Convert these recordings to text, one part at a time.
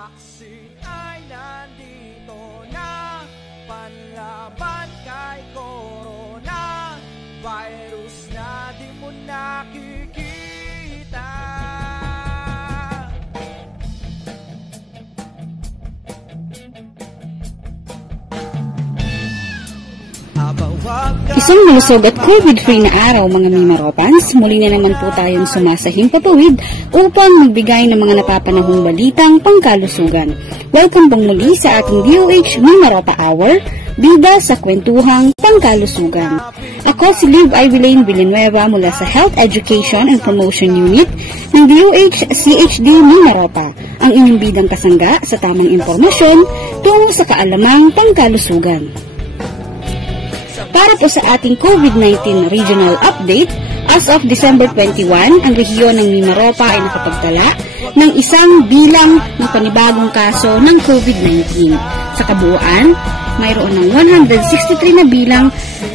Vaccine ay nandito na, panlaban kay corona, virus na di mo nakikita. Isang malusog at COVID-free na araw mga Mimaropans, muli na naman po tayong sumasahing patawid upang magbigay ng mga napapanahong balitang pangkalusugan. Welcome pong muli sa ating DOH Mimaropa Hour, bida sa kwentuhang pangkalusugan. Ako si Liv Ivelane Villanueva mula sa Health Education and Promotion Unit ng DOH CHD Mimaropa, ang inyong bidang kasangga sa tamang impormasyon tungo sa kaalamang pangkalusugan. Para po sa ating COVID-19 regional update, as of December 21, ang rehiyon ng Mimaropa ay nakapagtala ng isang bilang ng panibagong kaso ng COVID-19. Sa kabuuan, mayroon ng 163 na bilang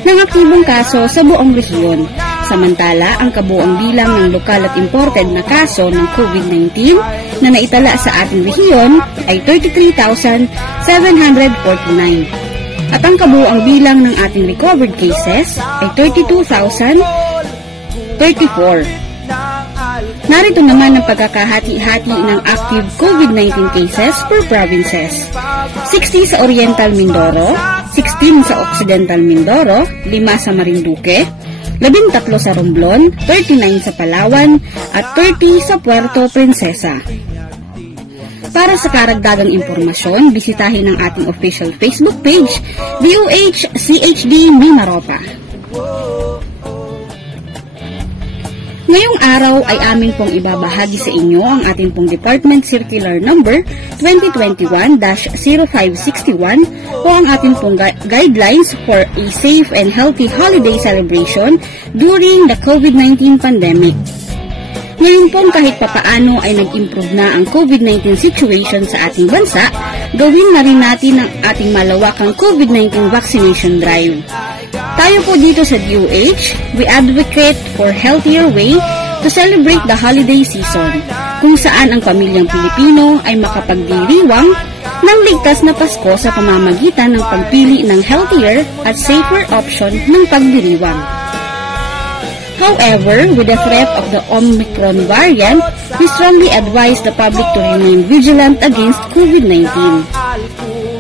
ng aktibong kaso sa buong rehiyon. Samantala, ang kabuuang bilang ng lokal at imported na kaso ng COVID-19 na naitala sa ating rehiyon ay 33,749. At ang kabuuang bilang ng ating recovered cases ay 32,034. Narito naman ang pagkakahati-hati ng active COVID-19 cases per provinces. 60 sa Oriental Mindoro, 16 sa Occidental Mindoro, 5 sa Marinduque, 13 sa Romblon, 39 sa Palawan, at 30 sa Puerto Princesa. Para sa karagdagang impormasyon, bisitahin ang ating official Facebook page, DOH CHD Mimaropa. Ngayong araw ay amin pong ibabahagi sa inyo ang ating pong Department Circular Number 2021-0561 o ang ating pong guidelines for a safe and healthy holiday celebration during the COVID-19 pandemic. Ngayon po kahit papaano ay nag-improve na ang COVID-19 situation sa ating bansa, gawin na rin natin ang ating malawakang COVID-19 vaccination drive. Tayo po dito sa DOH, we advocate for healthier way to celebrate the holiday season, kung saan ang pamilyang Pilipino ay makapagdiriwang ng ligtas na Pasko sa pamamagitan ng pagpili ng healthier at safer option ng pagdiriwang. However, with the threat of the Omicron variant, we strongly advise the public to remain vigilant against COVID-19.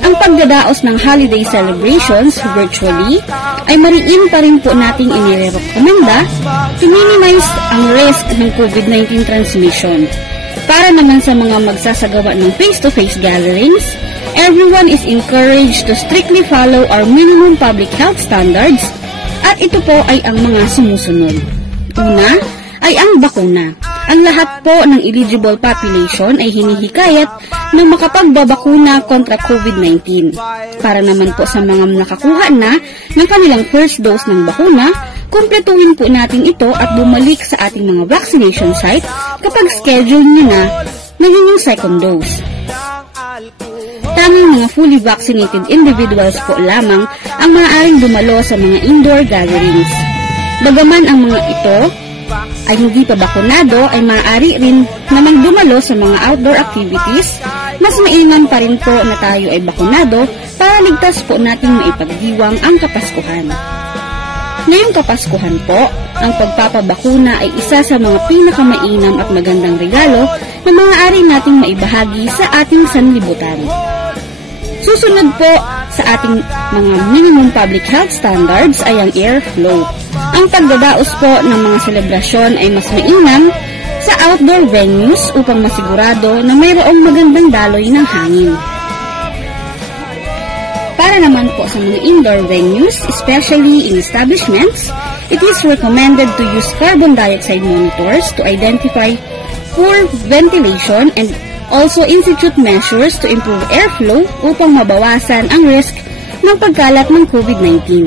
Ang pagdadaos ng holiday celebrations virtually ay mariin pa rin po nating inirekomenda to minimize ang risk ng COVID-19 transmission. Para naman sa mga magsasagawa ng face-to-face gatherings, everyone is encouraged to strictly follow our minimum public health standards. At ito po ay ang mga sumusunod. Una ay ang bakuna. Ang lahat po ng eligible population ay hinihikayat na makapagbabakuna kontra COVID-19. Para naman po sa mga nakakuha na ng kanilang first dose ng bakuna, kumpletuhin po natin ito at bumalik sa ating mga vaccination site kapag schedule nyo na ng inyong second dose. Tanging mga fully vaccinated individuals po lamang ang maaaring dumalo sa mga indoor gatherings. Bagaman ang mga ito ay hindi pa bakunado, ay maaari rin namang dumalo sa mga outdoor activities. Mas mainam pa rin po na tayo ay bakunado para ligtas po nating maipagdiwang ang Kapaskuhan. Ngayong Kapaskuhan po, ang pagpapabakuna ay isa sa mga pinakamainam at magandang regalo na maaari nating maibahagi sa ating sanlibutan. Susunod po sa ating mga minimum public health standards ay ang airflow. Ang pagdadaos po ng mga selebrasyon ay mas mainam sa outdoor venues upang masigurado na mayroong magandang daloy ng hangin. Para naman po sa mga indoor venues, especially in establishments, it is recommended to use carbon dioxide monitors to identify poor ventilation and also institute measures to improve airflow upang mabawasan ang risk ng pagkalat ng COVID-19.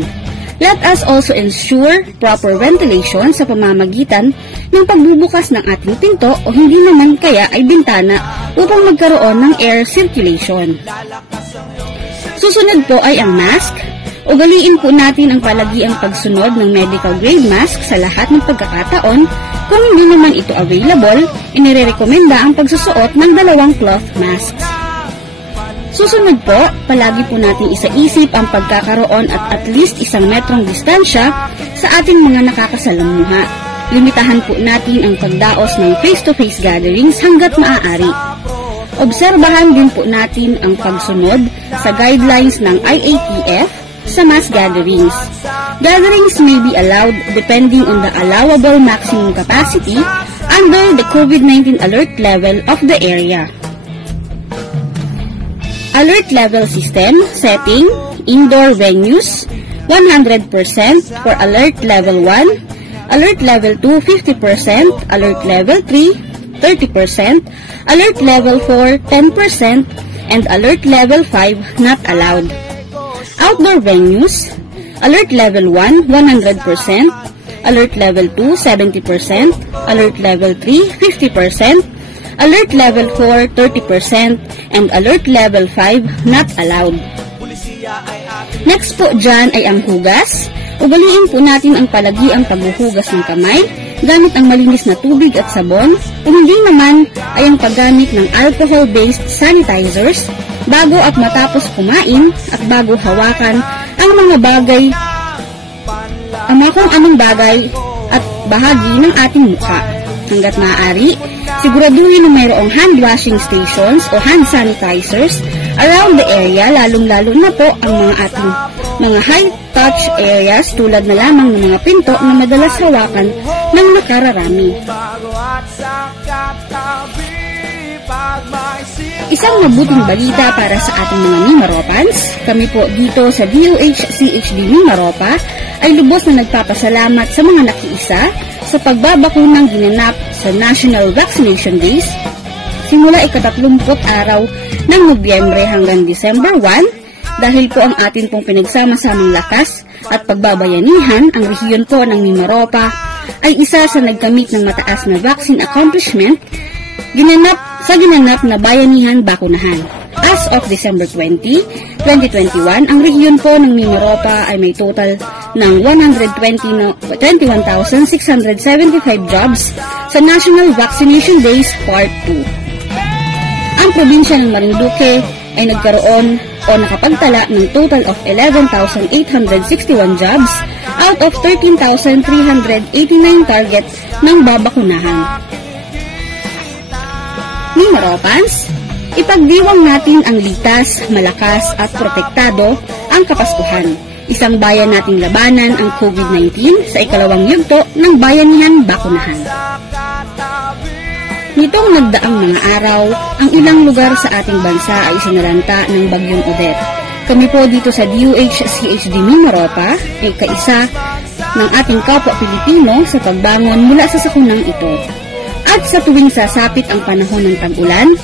Let us also ensure proper ventilation sa pamamagitan ng pagbubukas ng ating pinto o hindi naman kaya ay bintana upang magkaroon ng air circulation. Susunod po ay ang mask. Ugaliin po natin ang palagiang pagsunod ng medical grade mask sa lahat ng pagkakataon. Kung hindi naman ito available, inirekomenda ang pagsusuot ng 2 cloth masks. Susunod po, palagi po natin isaisip ang pagkakaroon at least 1 metrong distansya sa ating mga nakakasalamuha. Limitahan po natin ang pagdaos ng face-to-face gatherings hanggat maaari. Obserbahan din po natin ang pagsunod sa guidelines ng IATF sa mass gatherings. Gatherings may be allowed depending on the allowable maximum capacity under the COVID-19 alert level of the area. Alert level system setting, indoor venues, 100% for alert level 1, alert level 2, 50%, alert level 3, 30%, alert level 4, 10%, and alert level 5 not allowed. Outdoor venues, alert level 1, 100%, alert level 2, 70%, alert level 3, 50%, alert level 4, 30%, and alert level 5 not allowed. Next po dyan ay ang hugas. Ugaliin po natin ang palagiang paghuhugas ng kamay gamit ang malinis na tubig at sabon, o hindi naman ay ang paggamit ng alcohol-based sanitizers bago at matapos kumain at bago hawakan ang mga bagay, kung anong bagay at bahagi ng ating mukha. Hanggat maaari, siguraduhin na mayroong hand washing stations o hand sanitizers around the area, lalong-lalo na po ang mga ating mga high-touch areas tulad na lamang ng mga pinto na madalas hawakan ng nakararami. Isang mabuting balita para sa ating mga Mimaropans. Kami po dito sa DOH-CHD Mimaropa ay lubos na nagpapasalamat sa mga nakiisa sa pagbabakunang ginanap sa National Vaccination Days simula ika-30 araw ng Nobyembre hanggang December 1 dahil po ang atin pong pinagsama-samang lakas at pagbabayanihan ang rehiyon po ng Mimaropa ay isa sa nagkamit ng mataas na vaccine accomplishment ginanap na bayanihan bakunahan. As of December 20, 2021, ang rehiyon po ng Mimaropa ay may total ng 21,675 jobs sa National Vaccination Days Part 2. Ang probinsya ng Marinduque ay nagkaroon o nakapagtala ng total of 11,861 jobs out of 13,389 target ng babakunahan. Mimaropans, ipagdiwang natin ang ligtas, malakas at protektado ang Kapaskuhan. Isang bayan nating labanan ang COVID-19 sa ikalawang yugto ng Bayanihan Bakunahan. Nitong nagdaang mga araw, ang ilang lugar sa ating bansa ay sinalanta ng bagyong Odette. Kami po dito sa DOH-CHD Mimaropa ay kaisa ng ating kapwa Pilipino sa pagbangon mula sa sakunang ito. At sa tuwing sasapit ang panahon ng tag-ulan,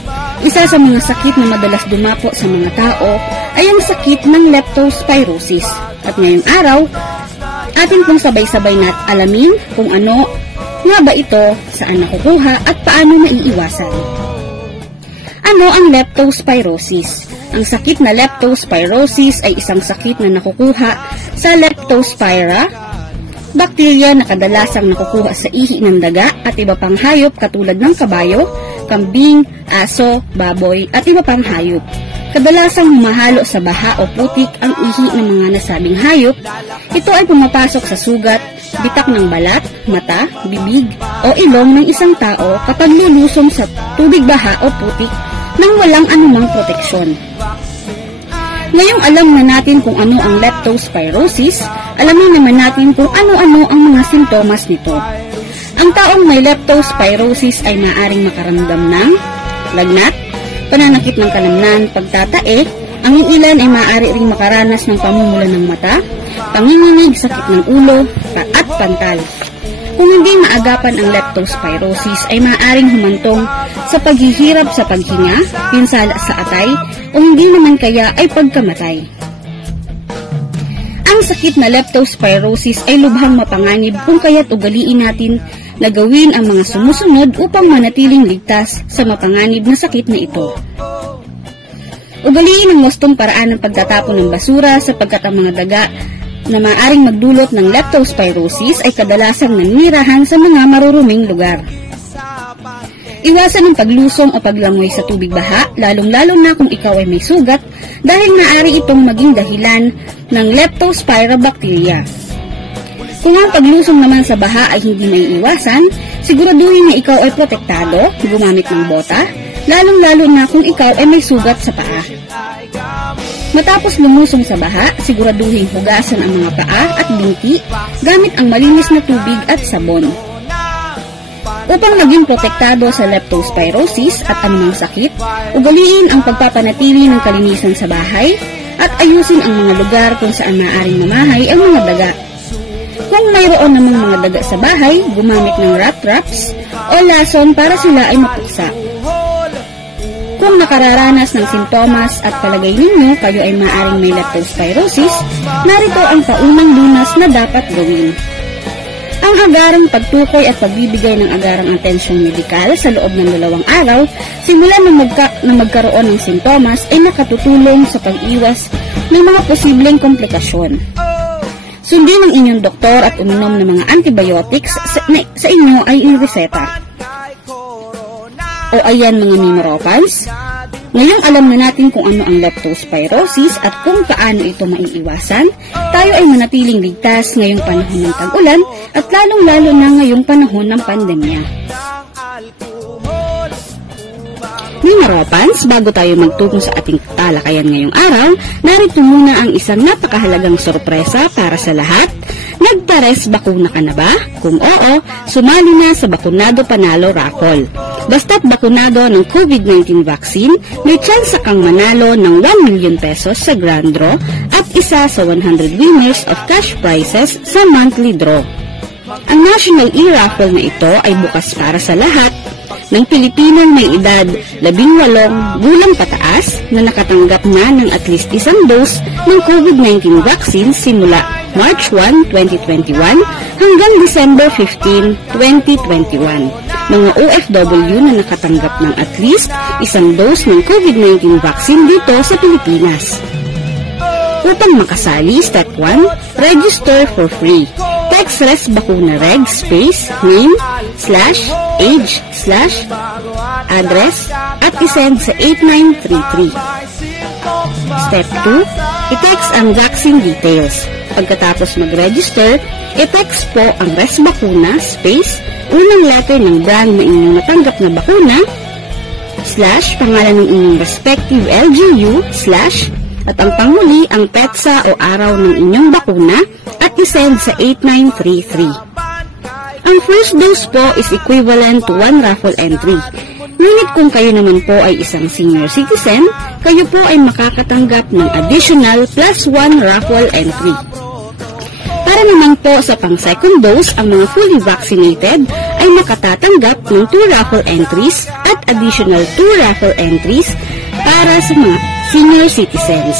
isa sa mga sakit na madalas dumapo sa mga tao ay ang sakit ng leptospirosis. At ngayong araw, atin pong sabay-sabay na alamin kung ano nga ba ito, saan nakukuha at paano naiiwasan. Ano ang leptospirosis? Ang sakit na leptospirosis ay isang sakit na nakukuha sa Leptospira, bakterya na kadalasang nakukuha sa ihi ng daga at iba pang hayop katulad ng kabayo, kambing, aso, baboy at iba pang hayop. Kadalasang humahalo sa baha o putik ang ihi ng mga nasabing hayop. Ito ay pumapasok sa sugat, bitak ng balat, mata, bibig o ilong ng isang tao kapag lulusong sa tubig baha o putik nang walang anumang proteksyon. Ngayong alam na natin kung ano ang leptospirosis, alamin naman natin kung ano-ano ang mga sintomas nito. Ang taong may leptospirosis ay maaaring makaramdam ng lagnat, pananakit ng kalamnan, pagtatae, ang ilan ay maaari ring makaranas ng pamumula ng mata, panginginig, sakit ng ulo, at pantal. Kung hindi maagapan ang leptospirosis ay maaaring humantong sa paghihirap sa paghinga, pinsala sa atay, o hindi naman kaya ay pagkamatay. Ang sakit na leptospirosis ay lubhang mapanganib kung kaya't ugaliin natin na gawin ang mga sumusunod upang manatiling ligtas sa mapanganib na sakit na ito. Ugaliin ang wastong paraan ng pagtatapon ng basura sapagkat ang mga daga na maaaring magdulot ng leptospirosis ay kadalasang nanirahan sa mga maruruming lugar. Iwasan ang paglusong o paglangoy sa tubig baha, lalong-lalo na kung ikaw ay may sugat dahil maaari itong maging dahilan ng Leptospira bacteria. Kung ang paglusong naman sa baha ay hindi may iwasan, siguraduhin na ikaw ay protektado, gumamit ng bota, lalong-lalo na kung ikaw ay may sugat sa paa. Matapos lumusong sa baha, siguraduhin hugasan ang mga paa at binti gamit ang malinis na tubig at sabon. Upang maging protektado sa leptospirosis at anumang sakit, ugaliin ang pagpapanatili ng kalinisan sa bahay at ayusin ang mga lugar kung saan maaaring mamahay ang mga daga. Kung mayroon namang mga daga sa bahay, gumamit ng rat traps o lason para sila ay mapuksa. Kung nakararanas ng sintomas at palagay ninyo kayo ay maaaring may leptospirosis, narito ang paunang lunas na dapat gawin. Ang agarang pagtukoy at pagbibigay ng agarang atensyong medikal sa loob ng 2 araw, simula na magkaroon ng sintomas ay nakatutulong sa pag-iwas ng mga posibleng komplikasyon. Sundin ang inyong doktor at uminom ng mga antibiotics sa inyo ay inireseta. O ayan mga Mimaropans, ngayong alam na natin kung ano ang leptospirosis at kung paano ito maiiwasan, tayo ay manatiling ligtas ngayong panahon ng tag-ulan at lalong-lalo na ngayong panahon ng pandemya. Mimaropans, bago tayo magtungo sa ating talakayan ngayong araw, narito muna ang isang napakahalagang sorpresa para sa lahat. Nagpares bakuna ka na ba? Kung oo, sumali na sa Bakunado Panalo Raffle. Basta't bakunado ng COVID-19 vaccine, may tsansa kang manalo ng 1 million pesos sa grand draw at isa sa 100 winners of cash prizes sa monthly draw. Ang National E-Raffle na ito ay bukas para sa lahat ng Pilipinang may edad 18 gulang pataas na nakatanggap na ng at least isang dose ng COVID-19 vaccine simula March 1, 2021 hanggang December 15, 2021. Mga OFW na nakatanggap ng at least isang dose ng COVID-19 vaccine dito sa Pilipinas. Upang makasali, step 1, register for free. Text RES Bakuna Reg space name / age / address at isend sa 8933. Step 2, i-text ang vaccine details. Pagkatapos mag-register, i-text po ang RES Bakuna space unang letter ng brand na inyong natanggap na bakuna / pangalan ng inyong respective LGU / at ang panghuli ang petsa o araw ng inyong bakuna at isend sa 8933. Ang first dose po is equivalent to 1 raffle entry. Ngunit kung kayo naman po ay isang senior citizen, kayo po ay makakatanggap ng additional +1 raffle entry. Para naman po sa pang-second dose, ang mga fully vaccinated ay makatatanggap ng 2 raffle entries at additional 2 raffle entries para sa mga senior citizens.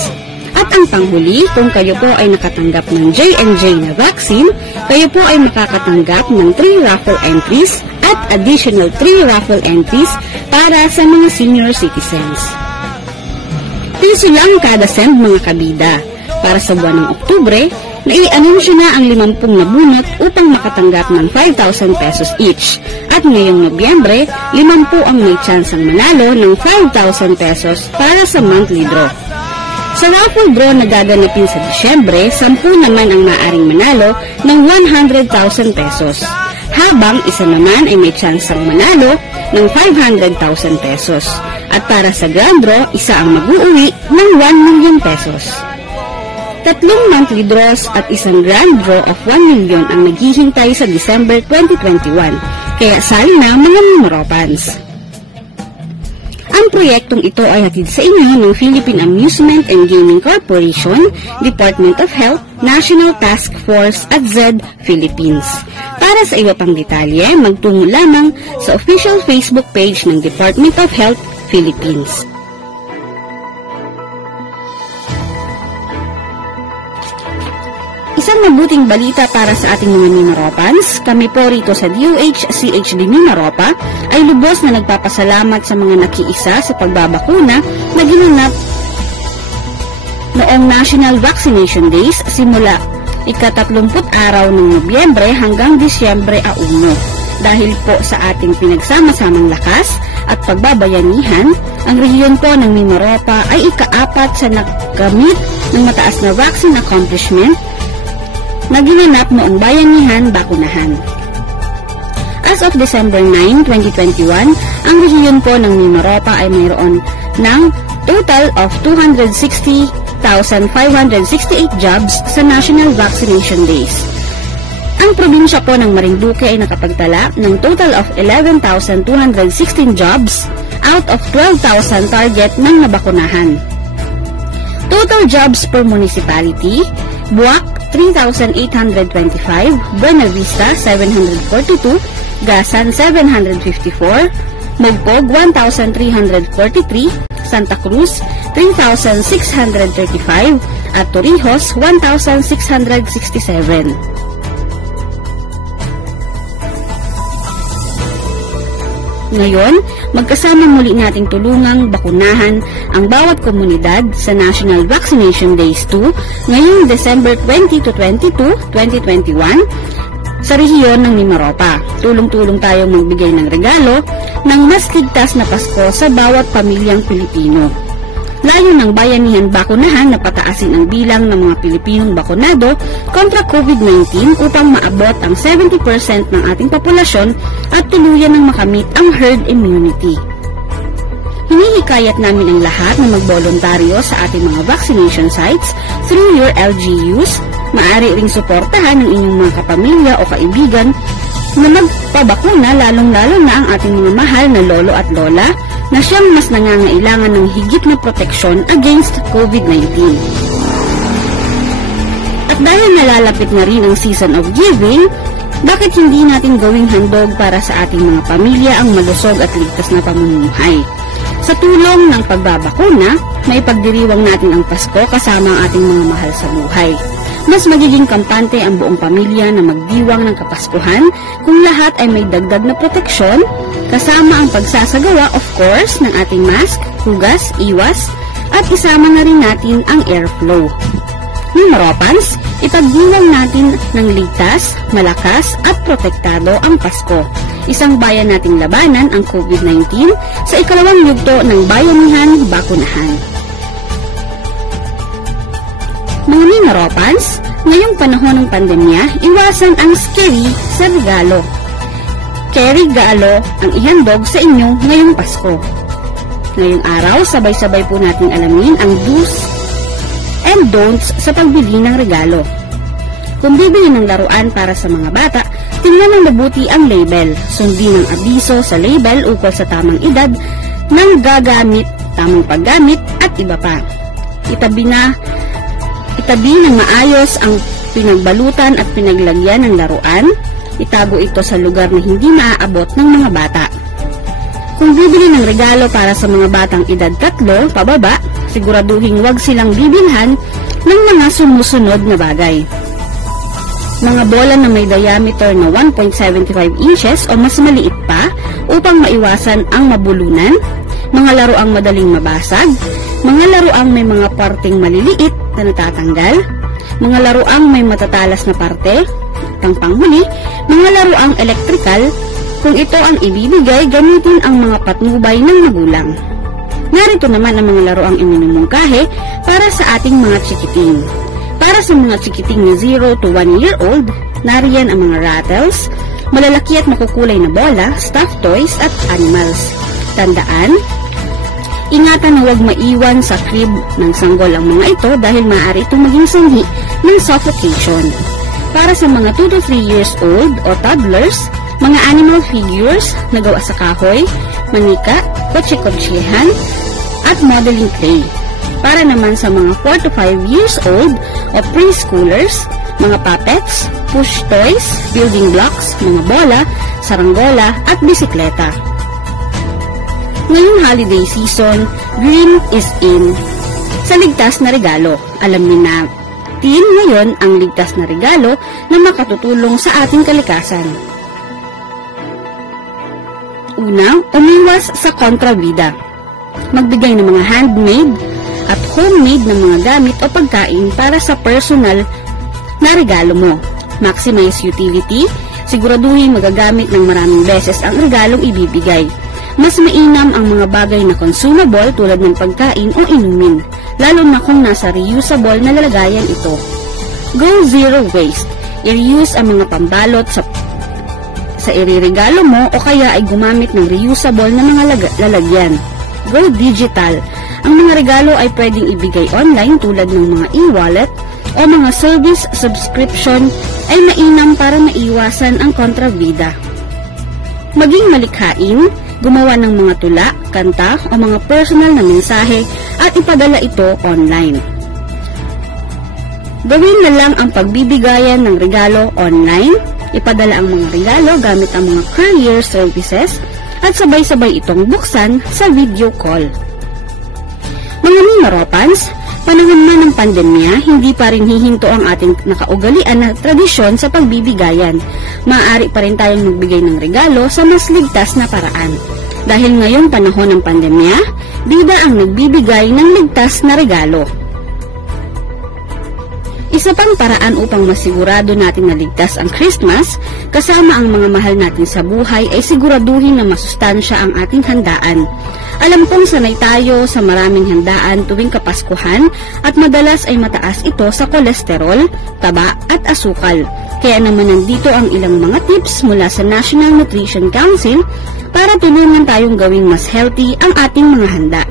At ang panghuli, kung kayo po ay nakatanggap ng J&J na vaccine, kayo po ay makakatanggap ng 3 raffle entries at additional 3 raffle entries para sa mga senior citizens. Piso lang kada send mga kabida. Para sa buwan ng Oktubre, nai-anunsyo na ang 50 na bunot upang makatanggap ng 5,000 pesos each. At ngayong Nobyembre, 50 ang may tsansang manalo ng 5,000 pesos para sa monthly draw. Sa raffle draw na gaganapin sa Disyembre, 10 naman ang maaring manalo ng 100,000 pesos. Habang isa naman ay may tsansang manalo ng 500,000 pesos. At para sa grand draw, isa ang mag-uuwi ng 1 million pesos. 3 monthly draws at isang grand draw of 1 million ang naghihintay sa December 2021. Kaya sali na mga Mimaropans. Ang proyektong ito ay hatid sa inyo ng Philippine Amusement and Gaming Corporation, Department of Health, National Task Force at Z Philippines. Para sa iba pang detalye, magtungo lamang sa official Facebook page ng Department of Health, Philippines. Isang mabuting balita para sa ating mga Mimaropans, kami po rito sa DOH-CHD Mimaropa ay lubos na nagpapasalamat sa mga nakiisa sa pagbabakuna na ginanap noong National Vaccination Days simula ika-30 araw ng Nobyembre hanggang Disyembre 1. Dahil po sa ating pinagsama-samang lakas at pagbabayanihan, ang rehiyon po ng Mimaropa ay ika-4 sa nagamit ng mataas na vaccine accomplishment na ginanap noong Bayanihan Bakunahan. As of December 9, 2021, ang rehiyon po ng Mimaropa ay mayroon ng total of 260,568 jobs sa National Vaccination Days. Ang probinsya po ng Marinduque ay nakapagtala ng total of 11,216 jobs out of 12,000 target ng nabakunahan. Total jobs per municipality: Buwak 3,825, Buena Vista 742, Gasan 754, Mogpog 1,343, Santa Cruz 3,635 at Torrijos 1,667. Ngayon, magkasama muli nating tulungang bakunahan ang bawat komunidad sa National Vaccination Days 2 ngayong December 20 to 22, 2021 sa rehiyon ng Mimaropa. Tulong-tulong tayong magbigay ng regalo ng mas ligtas na Pasko sa bawat pamilyang Pilipino. Layo ng Bayanihan Bakunahan na pataasin ang bilang ng mga Pilipinong bakunado kontra COVID-19 upang maabot ang 70% ng ating populasyon at tuluyan ng makamit ang herd immunity. Hinihikayat namin ang lahat na magboluntaryo sa ating mga vaccination sites through your LGUs. Maaari ring suportahan ng inyong mga kapamilya o kaibigan na magpabakuna, lalong-lalo na ang ating mga mahal na lolo at lola na siyang mas nangangailangan ng higit na proteksyon against COVID-19. At dahil nalalapit na rin ang season of giving, bakit hindi natin gawing handog para sa ating mga pamilya ang malusog at ligtas na pamumuhay? Sa tulong ng pagbabakuna, may pagdiriwang natin ang Pasko kasama ang ating mga mahal sa buhay. Mas magiging kampante ang buong pamilya na magdiwang ng Kapaskuhan kung lahat ay may dagdag na proteksyon, kasama ang pagsasagawa of course ng ating mask, hugas, iwas, at isama na rin natin ang airflow. Mimaropans, ipagdiwang natin ng ligtas, malakas at protektado ang Pasko. Isang bayan nating labanan ang COVID-19 sa ikalawang yugto ng Bayanihan Bakunahan. Mga Mimaropans, ngayong panahon ng pandemya, iwasan ang scary sa regalo. Kaya regalo ang ihandog sa inyo ngayong Pasko. Ngayong araw, sabay-sabay po natin alamin ang do's and don'ts sa pagbili ng regalo. Kung bibili ng laruan para sa mga bata, tingnan ng mabuti ang label. Sundin ang abiso sa label ukol sa tamang edad ng gagamit, tamang paggamit at iba pa. Itabi ng maayos ang pinagbalutan at pinaglagyan ng laruan. Itago ito sa lugar na hindi maaabot ng mga bata. Kung bibili ng regalo para sa mga batang edad 3 pababa, siguraduhin wag silang bibilhan ng mga sumusunod na bagay. Mga bola na may diameter na 1.75 inches o mas maliit pa upang maiwasan ang mabulunan, mga laruang madaling mabasag, mga laruang may mga parteng maliliit na natatanggal, mga laruang may matatalas na parte, at ang panghuli, mga laruang elektrikal. Kung ito ang ibibigay, gamitin ang mga patnubay ng magulang. Narito naman ang mga laruang iminumungkahe para sa ating mga chikiting. Para sa mga chikiting na 0 to 1 year old, nariyan ang mga rattles, malalaki at makukulay na bola, stuffed toys at animals. Tandaan, ingatan na huwag maiwan sa crib ng sanggol ang mga ito dahil maaari itong maging sanhi ng suffocation. Para sa mga 2 to 3 years old o toddlers, mga animal figures na gawa sa kahoy, manika, kotse-kotsehan, at modeling clay. Para naman sa mga 4 to 5 years old o preschoolers, mga puppets, push toys, building blocks, mga bola, saranggola, at bisikleta. Ngayong holiday season, green is in. Sa ligtas na regalo, alam niyo na, ngayon ang ligtas na regalo na makatutulong sa ating kalikasan. Una, umiwas sa kontrabida. Magbigay ng mga handmade at homemade na mga gamit o pagkain para sa personal na regalo mo. Maximize utility, Siguraduhin magagamit ng maraming beses ang regalong ibibigay. Mas mainam ang mga bagay na consumable tulad ng pagkain o inumin, lalo na kung nasa reusable na lalagayan ito. Go zero waste. I-reuse ang mga pambalot sa iririgalo mo o kaya ay gumamit ng reusable na mga lalagyan. Go digital. Ang mga regalo ay pwedeng ibigay online tulad ng mga e-wallet o mga service subscription ay mainam para maiwasan ang kontrabida. Maging malikhain, gumawa ng mga tula, kanta o mga personal na mensahe at ipadala ito online. Gawin na lang ang pagbibigayan ng regalo online, ipadala ang mga regalo gamit ang mga courier services at sabay-sabay itong buksan sa video call. Mga Mimaropans, panahon man ng pandemya, hindi pa rin hihinto ang ating nakaugalian na tradisyon sa pagbibigayan. Maaari pa rin tayong magbigay ng regalo sa mas ligtas na paraan. Dahil ngayong panahon ng pandemya, bida ang nagbibigay ng ligtas na regalo. Isa pang paraan upang masigurado natin na ligtas ang Christmas, kasama ang mga mahal natin sa buhay ay siguraduhin na masustansya ang ating handaan. Alam kong sanay tayo sa maraming handaan tuwing Kapaskuhan at madalas ay mataas ito sa kolesterol, taba at asukal. Kaya naman nandito ang ilang mga tips mula sa National Nutrition Council para tulungan tayong gawing mas healthy ang ating mga handa.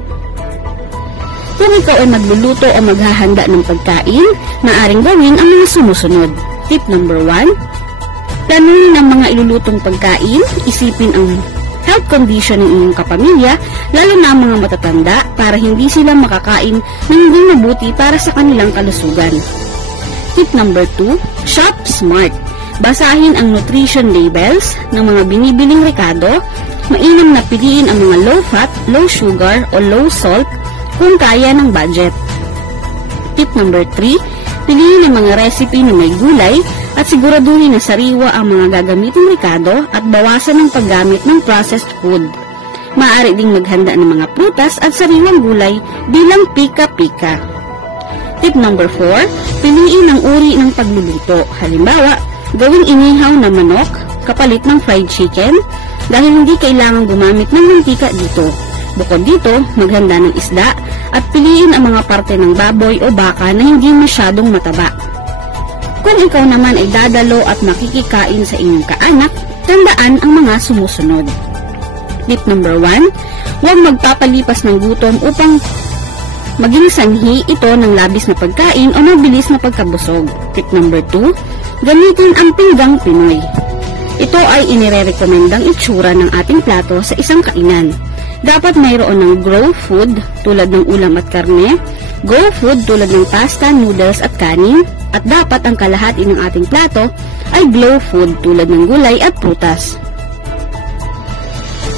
Kung ikaw ay magluluto o maghahanda ng pagkain, maaaring gawin ang mga sumusunod. Tip number 1, planuhin ang mga ilulutong pagkain, isipin ang health condition ng inyong kapamilya, lalo na ang mga matatanda para hindi sila makakain ng hindi mabuti para sa kanilang kalusugan. Tip number 2, shop smart. Basahin ang nutrition labels ng mga binibiling rekado, mainam na piliin ang mga low fat, low sugar o low salt kung kaya ng budget. Tip number 3, piliin ang mga recipe na may gulay at siguraduhin na sariwa ang mga gagamiting rekado at bawasan ang paggamit ng processed food. Maaari ding maghanda ng mga prutas at sariwang gulay bilang pika-pika. Tip number 4, piliin ang uri ng pagluluto. Halimbawa, gawing inihaw na manok kapalit ng fried chicken dahil hindi kailangan gumamit ng mantika dito. Bukod dito, maghanda ng isda at piliin ang mga parte ng baboy o baka na hindi masyadong mataba. Kung ikaw naman ay dadalo at makikikain sa inyong kaanak, tandaan ang mga sumusunod. Tip number 1, huwag magpapalipas ng gutom upang maging sanhi ito ng labis na pagkain o mabilis na pagkabusog. Tip number 2, gamitin ang pinggang Pinoy. Ito ay inirerekomendang itsura ng ating plato sa isang kainan. Dapat mayroon ng grow food tulad ng ulam at karne, go food tulad ng pasta, noodles at kanin, at dapat ang kalahati ng ating plato ay glow food tulad ng gulay at prutas.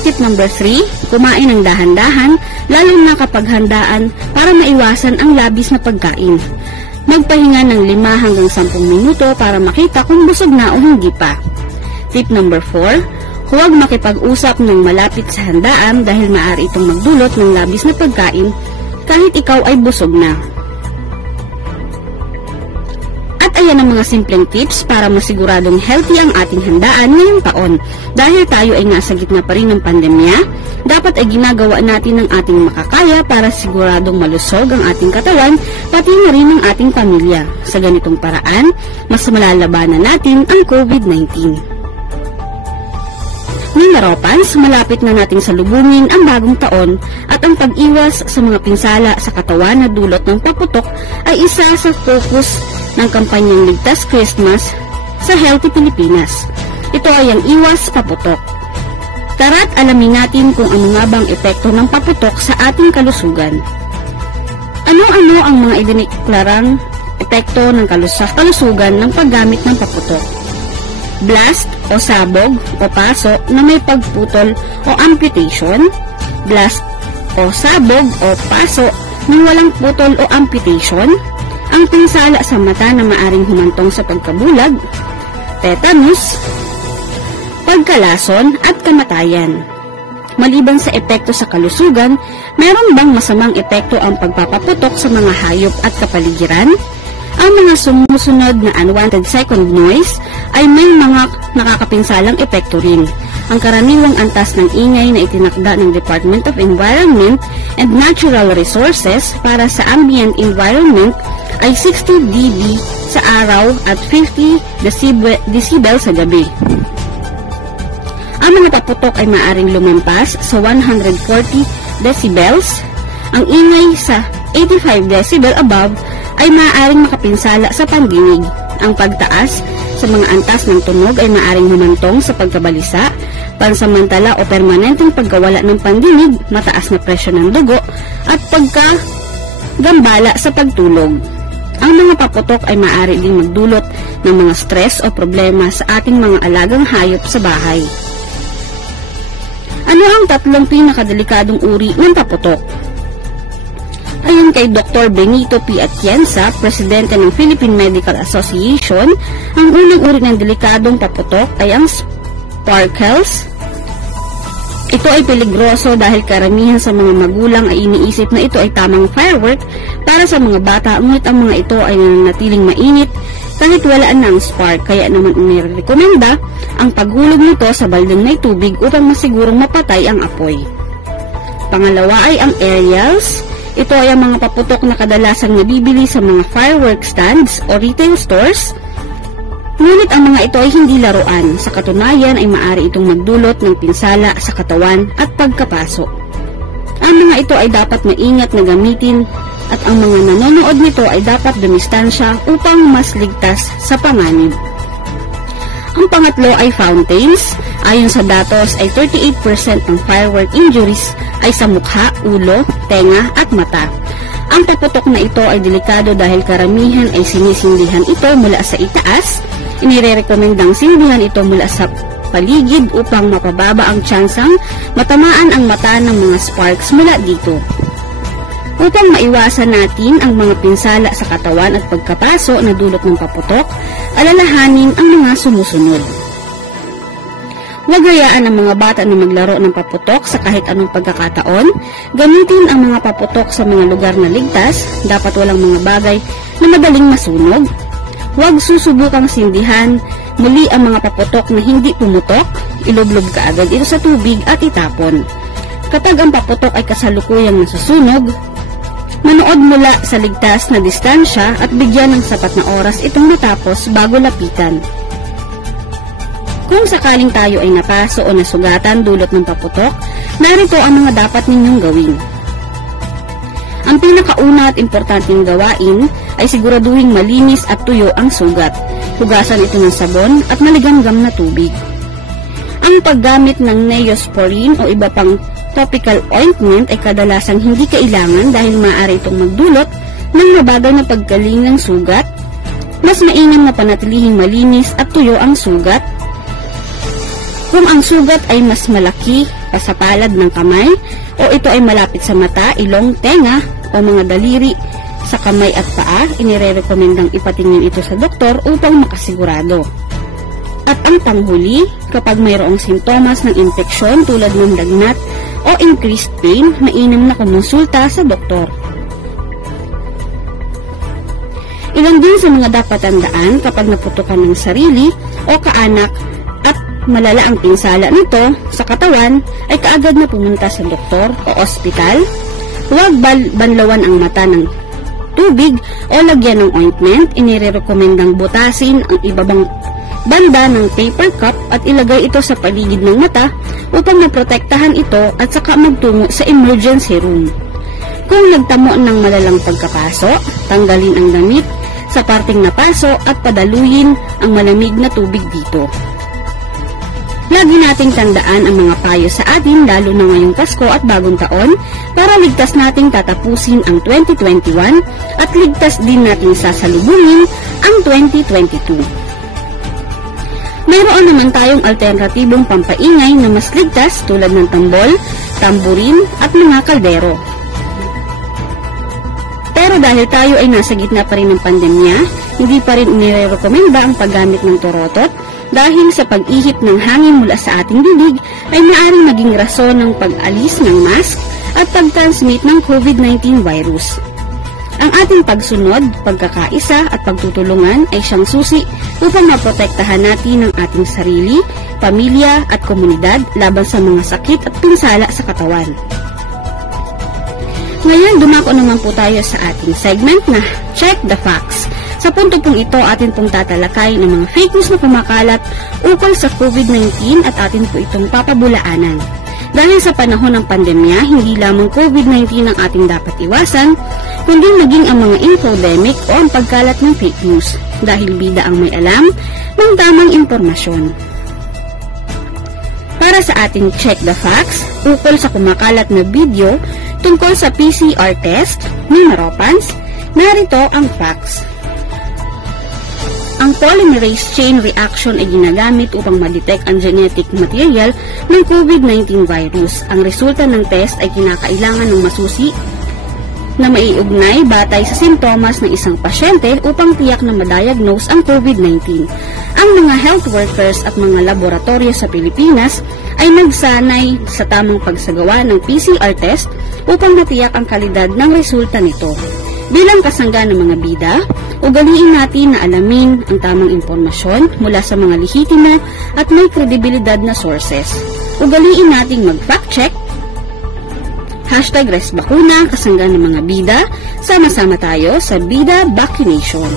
Tip number 3, kumain ng dahan-dahan, lalo na kapag handaan para maiwasan ang labis na pagkain. Magpahinga ng 5 hanggang 10 minuto para makita kung busog na o hindi pa. Tip number 4, huwag makipag-usap ng malapit sa handaan dahil maaari itong magdulot ng labis na pagkain kahit ikaw ay busog na. At ayan ang mga simpleng tips para masiguradong healthy ang ating handaan ngayong taon. Dahil tayo ay nasa gitna pa rin ng pandemya, dapat ay ginagawa natin ang ating makakaya para siguradong malusog ang ating katawan, pati na rin ang ating pamilya. Sa ganitong paraan, mas malalabanan natin ang COVID-19. Mimaropans, malapit na nating salubungin ang bagong taon at ang pag-iwas sa mga pinsala sa katawan na dulot ng paputok ay isa sa focus ng kampanyang Ligtas Christmas sa Healthy Pilipinas. Ito ay ang iwas paputok. Tara't alamin natin kung ano nga bang epekto ng paputok sa ating kalusugan. Ano-ano ang mga idineklarang epekto ng kalusugan ng paggamit ng paputok? Blast o sabog o paso na may pagputol o amputation, blast o sabog o paso na walang putol o amputation, ang pinsala sa mata na maaring humantong sa pagkabulag, tetanus, pagkalason at kamatayan. Maliban sa epekto sa kalusugan, meron bang masamang epekto ang pagpapaputok sa mga hayop at kapaligiran? Ang mga sumusunod na unwanted second noise ay may mga nakakapinsalang epekto rin. Ang karaniwang antas ng ingay na itinakda ng Department of Environment and Natural Resources para sa ambient environment ay 60 dB sa araw at 50 decibel sa gabi. Ang mga paputok ay maaaring lumampas sa 140 decibels. Ang ingay sa 85 decibel above ay maaaring makapinsala sa pandinig. Ang pagtaas sa mga antas ng tunog ay maaaring humantong sa pagkabalisa, pansamantala o permanenteng pagkawala ng pandinig, mataas na presyon ng dugo, at pagkagambala sa pagtulog. Ang mga paputok ay maaari ding magdulot ng mga stress o problema sa ating mga alagang hayop sa bahay. Ano ang 3 pinakadelikadong uri ng paputok? Ayon kay Dr. Benito P. Atienza, presidente ng Philippine Medical Association, ang unang uri ng delikadong paputok ay ang sparkles. Ito ay peligroso dahil karamihan sa mga magulang ay iniisip na ito ay tamang firework para sa mga bata, ngunit ang mga ito ay nananatiling mainit kahit walaan na ang spark, kaya naman inirekomenda ang paghulog nito sa baldeng may tubig upang masigurong mapatay ang apoy. Pangalawa ay ang aerials. Ito ay ang mga paputok na kadalasang nabibili sa mga firework stands o retail stores. Ngunit ang mga ito ay hindi laruan. Sa katunayan ay maaari itong magdulot ng pinsala sa katawan at pagkapaso. Ang mga ito ay dapat maingat na gamitin at ang mga nanonood nito ay dapat dumistansya upang mas ligtas sa panganib. Ang pangatlo ay fountains. Ayon sa datos ay 38% ng firework injuries ay sa mukha, ulo, tenga at mata. Ang paputok na ito ay delikado dahil karamihan ay sinisindihan ito mula sa itaas. Inirekomendang sindihan ito mula sa paligid upang mapababa ang tsansang matamaan ang mata ng mga sparks mula dito. Upang maiwasan natin ang mga pinsala sa katawan at pagkapaso na dulot ng paputok, alalahanin ang mga sumusunod. Huwag hayaan ang mga bata na maglaro ng paputok sa kahit anong pagkakataon. Gamitin ang mga paputok sa mga lugar na ligtas. Dapat walang mga bagay na madaling masunog. Huwag susubukang sindihan muli ang mga paputok na hindi pumutok. Ilublob kaagad ito sa tubig at itapon. Kapag ang paputok ay kasalukuyang nasusunog, manood mula sa ligtas na distansya at bigyan ng sapat na oras itong matapos bago lapitan. Kung sakaling tayo ay napaso o nasugatan dulot ng paputok, narito ang mga dapat ninyong gawin. Ang pinakauna at importanteng gawain ay siguraduhing malinis at tuyo ang sugat. Hugasan ito ng sabon at maligamgam na tubig. Ang paggamit ng Neosporin o iba pang topical ointment ay kadalasang hindi kailangan dahil maaari itong magdulot ng mabagal na paggaling ng sugat. Mas mainam na panatilihing malinis at tuyo ang sugat. Kung ang sugat ay mas malaki pa sa palad ng kamay o ito ay malapit sa mata, ilong, tenga o mga daliri sa kamay at paa, inirekomendang ipatingin ito sa doktor upang makasigurado. At ang panghuli, kapag mayroong sintomas ng infeksyon tulad ng lagnat o increased pain, mainam na kumonsulta sa doktor. Ilan din sa mga dapat tandaan kapag naputukan ng sarili o kaanak at malala ang pinsala nito sa katawan, ay kaagad na pumunta sa doktor o ospital. Huwag banlawan ang mata ng tubig o lagyan ng ointment. Inirekomendang butasin ang ibabang banda ng paper cup at ilagay ito sa paligid ng mata upang maprotektahan ito at saka magtungo sa emergency room. Kung nagtamo ng malalang pagkapaso, tanggalin ang damit sa parteng napaso at padaluyin ang malamig na tubig dito. Lagi nating tandaan ang mga payo sa atin lalo na ngayong Pasko at Bagong Taon para ligtas nating tatapusin ang 2021 at ligtas din nating sasalubungin ang 2022. Mayroon naman tayong alternatibong pampaingay na mas ligtas tulad ng tambol, tamburin at mga kaldero. Pero dahil tayo ay nasa gitna pa rin ng pandemya, hindi pa rin inirekomenda ang paggamit ng torotot dahil sa pag-ihip ng hangin mula sa ating bibig ay maaaring maging rason ng pag-alis ng mask at pag-transmit ng COVID-19 virus. Ang ating pagsunod, pagkakaisa at pagtutulungan ay siyang susi upang maprotektahan natin ang ating sarili, pamilya at komunidad laban sa mga sakit at pinsala sa katawan. Ngayon, dumako naman po tayo sa ating segment na Check the Facts. Sa punto pong ito, atin pong tatalakay ng mga fake news na kumakalat ukol sa COVID-19 at atin po itong papabulaanan. Dahil sa panahon ng pandemya, hindi lamang COVID-19 ang ating dapat iwasan, kundi maging ang mga infodemic o ang pagkalat ng fake news, dahil bida ang may alam ng tamang impormasyon. Para sa ating Check the Facts, ukol sa kumakalat na video tungkol sa PCR test ni Maropans, narito ang facts. Ang polymerase chain reaction ay ginagamit upang ma-detect ang genetic material ng COVID-19 virus. Ang resulta ng test ay kinakailangan ng masusi na maiugnay batay sa sintomas ng isang pasyente upang tiyak na ma-diagnose ang COVID-19. Ang mga health workers at mga laboratorio sa Pilipinas ay nagsanay sa tamang pagsagawa ng PCR test upang matiyak ang kalidad ng resulta nito. Bilang kasangga ng mga bida, ugaliin natin na alamin ang tamang impormasyon mula sa mga lehitimo at may kredibilidad na sources. Ugaliin nating mag-fact check, #ResBakuna, kasangga ng mga bida, sama-sama tayo sa Bida Vaccination.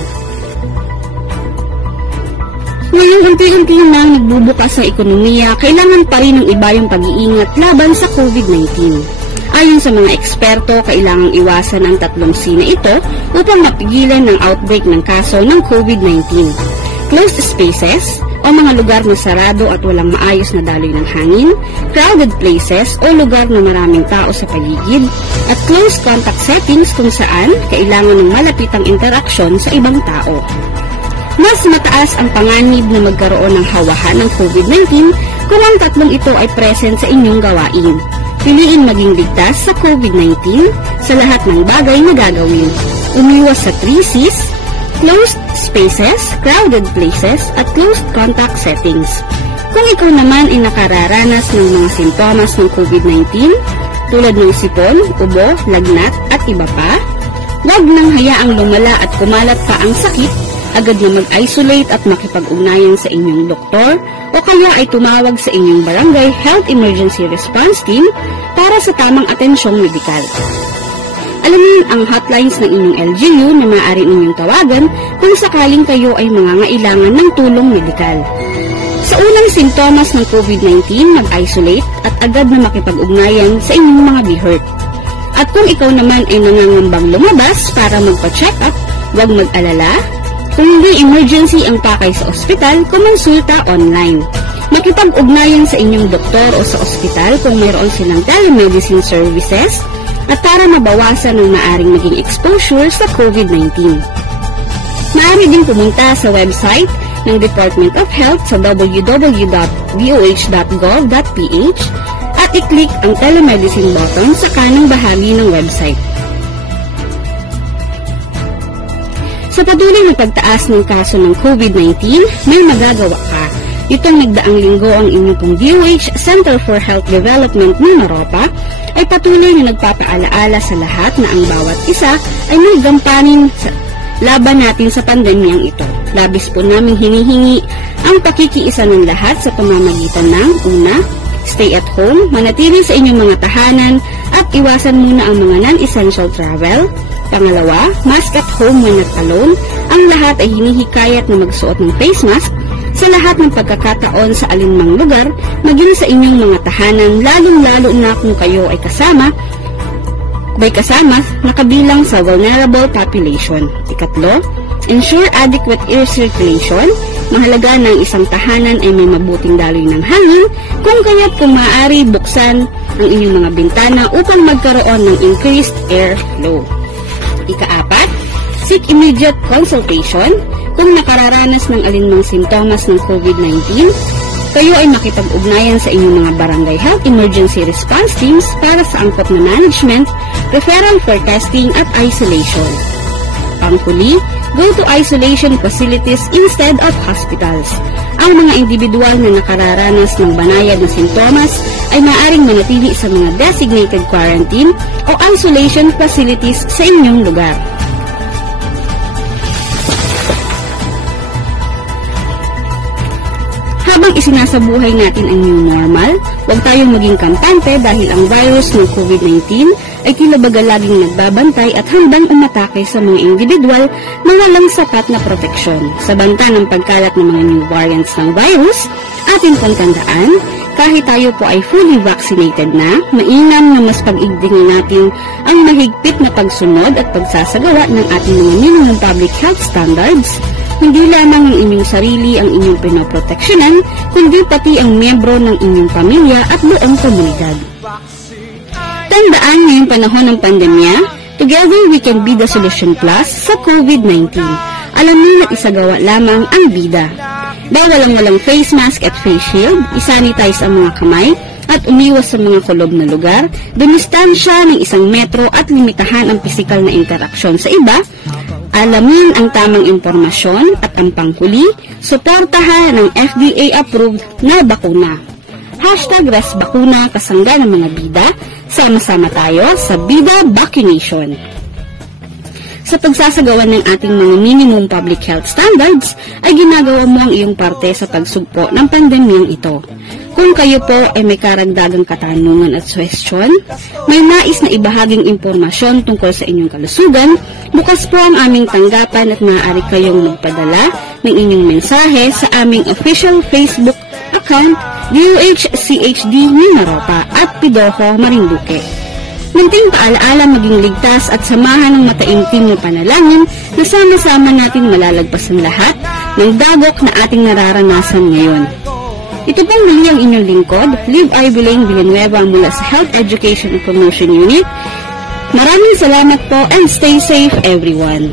Ngayong unti-unti nang nagbubukas sa ekonomiya, kailangan pa rin ng iba yung pag-iingat laban sa COVID-19. Ayon sa mga eksperto, kailangang iwasan ang 3 C na ito upang mapigilan ng outbreak ng kaso ng COVID-19. Closed spaces o mga lugar na sarado at walang maayos na daloy ng hangin, crowded places o lugar na maraming tao sa paligid, at close contact settings kung saan kailangan ng malapitang interaksyon sa ibang tao. Mas mataas ang panganib na magkaroon ng hawahan ng COVID-19 kung ang 3 ito ay present sa inyong gawain. Piliin maging ligtas sa COVID-19 sa lahat ng bagay na gagawin. Umiwas sa 3 Cs, closed spaces, crowded places, at closed contact settings. Kung ikaw naman ay nakararanas ng mga sintomas ng COVID-19, tulad ng sipon, ubo, lagnat, at iba pa, huwag nang hayaang lumala at kumalat pa ang sakit, agad na mag-isolate at makipag-ugnayan sa inyong doktor o kaya ay tumawag sa inyong barangay Health Emergency Response Team para sa tamang atensyong medikal. Alamin ang hotlines ng inyong LGU na maaari ninyong tawagan kung sakaling kayo ay mangangailangan ng tulong medikal. Sa unang sintomas ng COVID-19, mag-isolate at agad na makipag-ugnayan sa inyong mga be-hurt. At kung ikaw naman ay nangangambang lumabas para magpa-check up, huwag mag-alala. Kung hindi emergency ang pakay sa ospital, kumonsulta online. Makipag-ugnayan sa inyong doktor o sa ospital kung mayroon silang telemedicine services at para mabawasan ang maaring maging exposure sa COVID-19. Maaari din pumunta sa website ng Department of Health sa www.doh.gov.ph at i-click ang telemedicine button sa kanang bahagi ng website. Sa patuloy na pagtaas ng kaso ng COVID-19, may magagawa ka. Itong nagdaang linggo ang inyong pong DOH Center for Health Development ng Maropa ay patuloy na nagpapaalaala sa lahat na ang bawat isa ay may gampanin sa laban natin sa pandemyang ito. Labis po namin hinihingi ang pakikiisa ng lahat sa pamamagitan ng una, stay at home, manatili sa inyong mga tahanan at iwasan muna ang mga non-essential travel. Pangalawa, mask at home when not alone. Ang lahat ay hinihikayat na magsuot ng face mask sa lahat ng pagkakataon sa alinmang lugar, maging sa inyong mga tahanan, lalong-lalo na kung kayo ay kasama na kabilang sa vulnerable population. Ikatlo, ensure adequate air circulation. Mahalaga na ang isang tahanan ay may mabuting daloy ng hangin, kung kaya't kung maaari buksan ang inyong mga bintana upang magkaroon ng increased air flow. Ika-4, seek immediate consultation. Kung nakararanas ng alinmang sintomas ng COVID-19, kayo ay makipag-ugnayan sa inyong mga barangay health emergency response teams para sa angkop na management, referral for testing at isolation. Panghuli, go to isolation facilities instead of hospitals. Ang mga individual na nakararanas ng banayad na sintomas ay maaaring manatili sa mga designated quarantine o isolation facilities sa inyong lugar. Habang isinasabuhay natin ang new normal, huwag tayong maging kampante dahil ang virus ng COVID-19 ay tila baga laging nagbabantay at handang umatake sa mga individual na walang sapat na proteksyon. Sa banta ng pagkalat ng mga new variants ng virus, atin pong tandaan, kahit tayo po ay fully vaccinated na, mainam na mas pag-igtingin natin ang mahigpit na pagsunod at pagsasagawa ng ating mga minimum public health standards. Hindi lamang ang inyong sarili ang inyong pinoproteksyonan, kundi pati ang miyembro ng inyong pamilya at buong komunidad. Tandaan ngayong panahon ng pandemya, together we can be the solution plus sa COVID-19. Alamin at isagawa lamang ang bida. Bawal ang walang face mask at face shield, isanitize ang mga kamay, at umiwas sa mga kulob na lugar, dumistansya ng 1 metro at limitahan ang pisikal na interaksyon sa iba, alamin ang tamang impormasyon at ang panghuli, suportahan ng FDA-approved na bakuna. #ResBakuna kasangga ng mga bida, sama-sama tayo sa Bida Vaccination. Sa pagsasagawa ng ating mga minimum public health standards, ay ginagawa mo ang iyong parte sa pagsugpo ng pandemyang ito. Kung kayo po ay may karagdagang katanungan at suwestyon, may nais na ibahaging impormasyon tungkol sa inyong kalusugan, bukas po ang aming tanggapan at maaari kayong magpadala ng inyong mensahe sa aming official Facebook account DOH-CHD Mimaropa at Pidoho Marinduque. Munting paalaala maging ligtas at samahan ng mataimtim na panalangin na sama-sama natin malalagpasan lahat ng dagok na ating nararanasan ngayon. Ito pong muli ang inyong lingkod, Liv I. Villanueva mula sa Health Education and Promotion Unit. Maraming salamat po and stay safe everyone.